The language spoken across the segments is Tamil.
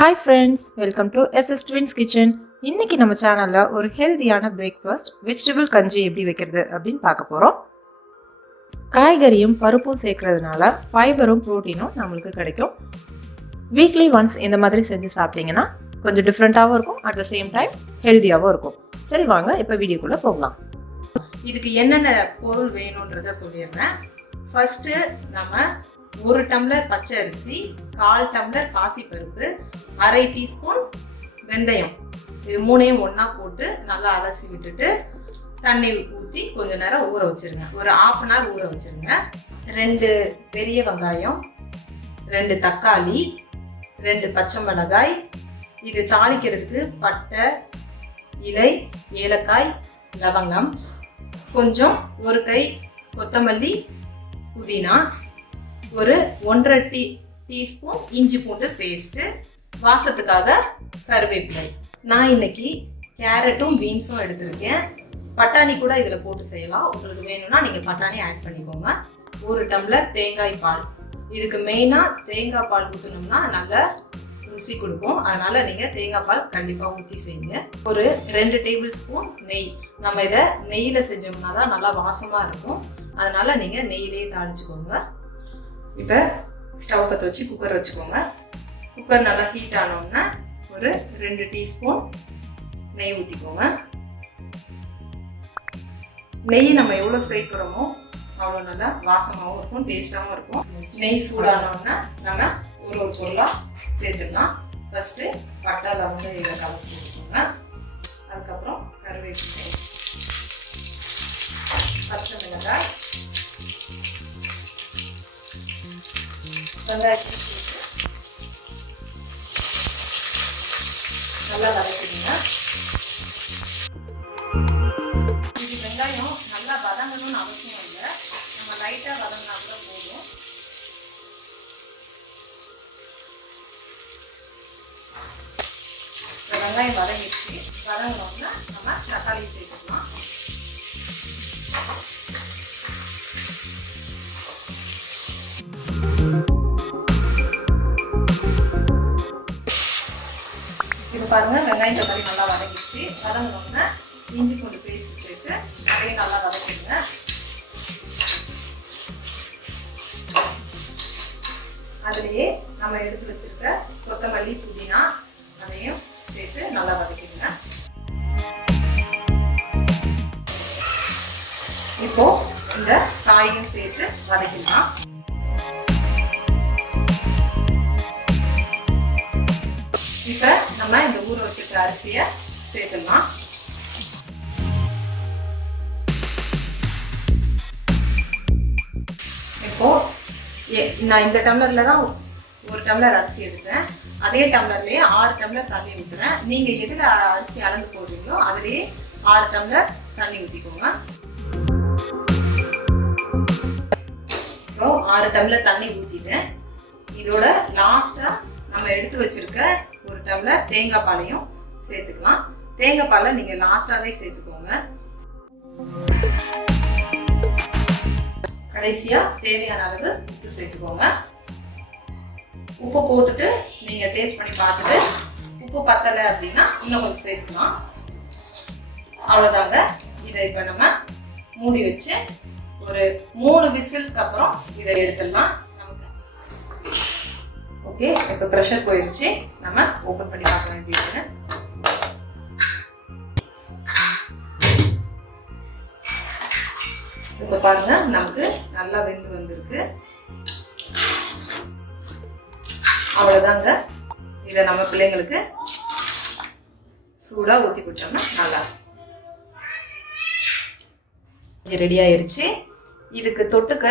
Hi friends, welcome to SS Twins Kitchen. இன்னைக்கு நம்ம சேனல்ல ஒரு ஹெல்தியான பிரேக்ஃபாஸ்ட் வெஜிடபிள் கஞ்சி எப்படி வைக்கிறது அப்படின்னு பார்க்க போறோம். காய்கறியும் பருப்பும் சேர்க்கிறதுனால ஃபைபரும் புரோட்டீனும் நமக்கு கிடைக்கும். வீக்லி ஒன்ஸ் இந்த மாதிரி செஞ்சு சாப்பிட்டீங்கன்னா கொஞ்சம் டிஃப்ரெண்ட்டாகவும் இருக்கும், அட் த சேம் டைம் ஹெல்தியாகவும் இருக்கும். சரி வாங்க இப்போ வீடியோக்குள்ளே போகலாம். இதுக்கு என்னென்ன பொருள் வேணுன்றத சொல்லிடுறேன். ஃபர்ஸ்ட்டு நம்ம 1 டம்ளர் பச்சை அரிசி, 1/4 டம்ளர் பாசிப்பருப்பு, 1/2 டீஸ்பூன் வெந்தயம், இது மூணையும் ஒன்றா போட்டு நல்லா அலசி விட்டுட்டு தண்ணி ஊற்றி கொஞ்சம் நேரம் ஊற வச்சுருங்க. ஒரு 1/2 அன் ஹவர் ஊற வச்சுருங்க. 2 பெரிய வெங்காயம், 2 தக்காளி, 2 பச்சை மிளகாய், இது தாளிக்கிறதுக்கு பட்டை, இலை, ஏலக்காய், லவங்கம், கொஞ்சம் 1 கை கொத்தமல்லி, புதினா, ஒரு 1/2 டீஸ்பூன் இஞ்சி பூண்டு பேஸ்ட்டு, வாசத்துக்காக கருவேப்பிலை. நான் இன்னைக்கு கேரட்டும் பீன்ஸும் எடுத்திருக்கேன். பட்டாணி கூட இதில் போட்டு செய்யலாம். உங்களுக்கு வேணும்னா நீங்கள் பட்டாணி ஆட் பண்ணிக்கோங்க. 1 டம்ளர் தேங்காய் பால். இதுக்கு மெயினாக தேங்காய் பால் ஊற்றினோம்னா நல்ல ருசி கொடுக்கும். அதனால் நீங்கள் தேங்காய் பால் கண்டிப்பாக ஊற்றி செய்யுங்க. ஒரு 2 டேபிள் ஸ்பூன் நெய். நம்ம இதை நெய்யில் செஞ்சோம்னா தான் நல்லா வாசமாக இருக்கும். அதனால் நீங்கள் நெய்யிலேயே தாளிச்சுக்கோங்க. இப்போ ஸ்டவ் பற்ற வச்சு குக்கர் வச்சுக்கோங்க. குக்கர் நல்லா ஹீட் ஆனோம்னா ஒரு 2 டீஸ்பூன் நெய் ஊற்றிக்கோங்க. நெய் நம்ம எவ்வளோ சேர்க்குறோமோ அவ்வளோ நல்லா வாசமாகவும் இருக்கும், டேஸ்டாகவும் இருக்கும். நெய் சூடானோம்னா நம்ம ஒரு பொருளாக சேர்த்துக்கலாம். ஃபஸ்ட்டு பட்டை லவங்கம் இதில் கலந்து வச்சுக்கோங்க. அதுக்கப்புறம் கருவேப்பிலை, பச்சை மிளகாய், வெங்காயத்தை சேர்த்து நல்லா வதக்கிடுங்க. இது வெங்காயம் நல்லா வதங்கணும்னு அவசியம் இல்லை, நம்ம லைட்டாக வதங்கினா கூட போதும். வெங்காயம் வதங்கிடுச்சு. வதங்கினோம்னா நம்ம தக்காளி சேர்த்துக்கலாம். பாருங்க, வெங்காயம் தக்காளி நல்லா வதங்கிடுச்சு. வதங்கினோம்னா இஞ்சி பூண்டு பேஸ்ட் சேர்த்து அதையும் நல்லா வதக்கிடுங்க. அதுலேயே நம்ம எடுத்து வச்சிருக்க கொத்தமல்லி, புதினா அதையும் சேர்த்து நல்லா வதக்கிடுங்க. இப்போ இந்த காயும் சேர்த்து வதக்கிடலாம். இப்போ நம்ம இந்த ஊற வச்சிருக்க அரிசியை சேர்த்துடலாம். இப்போ நான் இந்த டம்ளர்ல தான் 1 டம்ளர் அரிசி எடுத்தேன். அதே டம்ளர்லேயே 6 டம்ளர் தண்ணி ஊற்றுறேன். நீங்கள் எதில் அரிசி அளந்து போடுறீங்களோ அதுலேயே 6 டம்ளர் தண்ணி ஊற்றிக்கோங்க. இப்போ 6 டம்ளர் தண்ணி ஊற்றிட்டேன். இதோட லாஸ்ட்டாக நம்ம எடுத்து வச்சிருக்க 1 டம்ளர் தேங்காய் பாலையும் சேர்த்துக்கலாம். தேங்காய் பாலை நீங்கள் லாஸ்டாகவே சேர்த்துக்கோங்க. கடைசியாக தேவையான அளவு உப்பு சேர்த்துக்கோங்க. உப்பு போட்டுட்டு நீங்கள் டேஸ்ட் பண்ணி பார்த்துட்டு உப்பு பத்தலை அப்படின்னா இன்னும் கொஞ்சம் சேர்த்துக்கலாம். அவ்வளோதாங்க. இதை இப்போ நம்ம மூடி வச்சு ஒரு 3 விசிலுக்கு அப்புறம் இதை எடுத்துடலாம். ஓகே, இப்போ ப்ரெஷர் போயிடுச்சு. நம்ம ஓப்பன் பண்ணி பார்க்க வேண்டியது. இப்போ பாருங்க, நமக்கு நல்லா வெந்து வந்திருக்கு. அவ்வளோதாங்க. இதை நம்ம பிள்ளைங்களுக்கு சூடாக ஊற்றி கொடுத்தோம்னா நல்லா ரெடி ஆயிடுச்சு. இதுக்கு தொட்டுக்க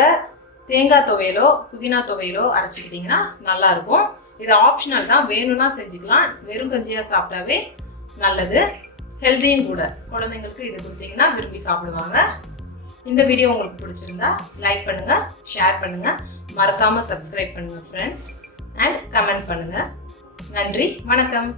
தேங்காய் துவையலோ புதினா துவையலோ அரைச்சிக்கிட்டிங்கன்னா நல்லாயிருக்கும். இது ஆப்ஷனல் தான், வேணும்னா செஞ்சுக்கலாம். வெறும் கஞ்சியாக சாப்பிட்டாவே நல்லது, ஹெல்தியும் கூட. குழந்தைங்களுக்கு இது கொடுத்தீங்கன்னா விரும்பி சாப்பிடுவாங்க. இந்த வீடியோ உங்களுக்கு பிடிச்சிருந்தா லைக் பண்ணுங்கள், ஷேர் பண்ணுங்கள், மறக்காமல் சப்ஸ்கிரைப் பண்ணுங்கள் ஃப்ரெண்ட்ஸ், அண்ட் கமெண்ட் பண்ணுங்கள். நன்றி, வணக்கம்.